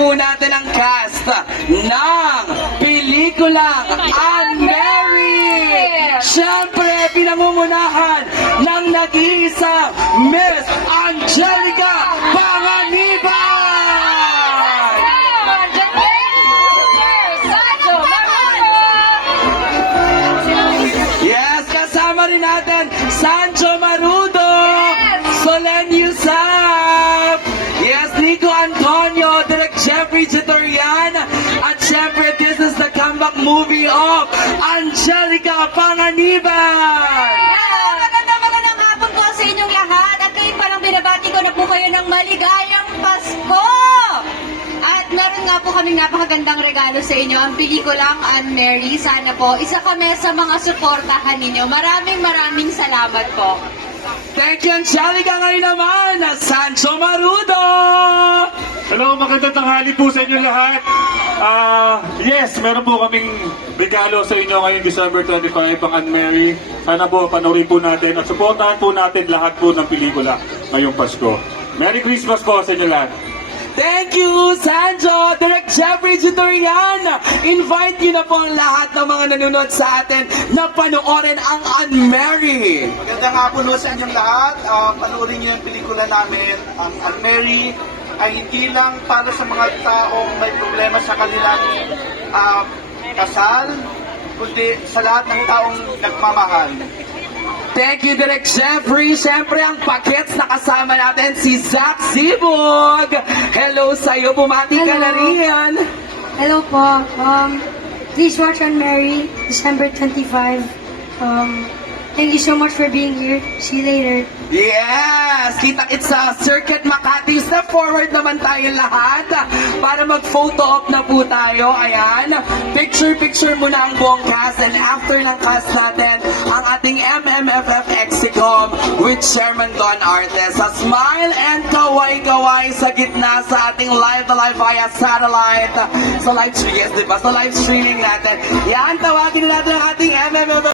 po natin ang cast ng pelikulang Anne Mary! Siyempre, pinangungunahan ng nag-iisang Miss Angelica Panganiban! Yes, kasama rin natin Sancho Marudo, Solen Yusap, yes, Nico Antonio, Direk Jeffrey Jitorian, at syempre, this is the comeback movie of Angelica Panganiban! Magandang hapon po sa inyong lahat at kayo parang binabati ko na po kayo ng maligayang Pasko! At meron nga po kaming napakagandang regalo sa inyo, ang pelikulang Anne Mary. Sana po, isa kami sa mga suportahan ninyo. Maraming salamat po. Thank you, Angelica. Ngayon naman, Sancho Marudo! Hello, magandang tanghali po sa inyo lahat. Yes, meron po kaming regalo sa inyo ngayong December 25, ang Anne Mary. Sana po panoorin po natin at supportahan po natin lahat po ng pelikula ngayong Pasko. Merry Christmas po sa inyo lahat. Thank you, Sancho! Direk Jeffrey Jitorian! Invite niyo na po ang lahat ng mga nanonood sa atin na panoorin ang Anne Mary! Magandang hapon po sa inyong lahat. Panoorin niyo yung pelikula namin. Ang Anne Mary ay hindi lang para sa mga taong may problema sa kanilang kasal, kundi sa lahat ng taong nagmamahal. Thank you, Direk Jeffrey. Siyempre, ang pakets na kasama natin, si Zach Zibog. Hello sa'yo. Bumati ka na rin. Hello po. Please watch Anne Mary, December 25. Thank you so much for being here. See you later. Yes! Kita-kits sa Circuit Makati. Step forward naman tayo lahat para mag-photo op na po tayo. Ayan. Picture-picture muna ang buong cast and after ng cast natin, ang ating MMFF Exicom with Chairman Don Artes. Sa smile and kaway-kaway sa gitna sa ating live na live via satellite. Sa live streaming, yes, diba? Sa live streaming natin. Yan, tawagin natin ang ating MMFF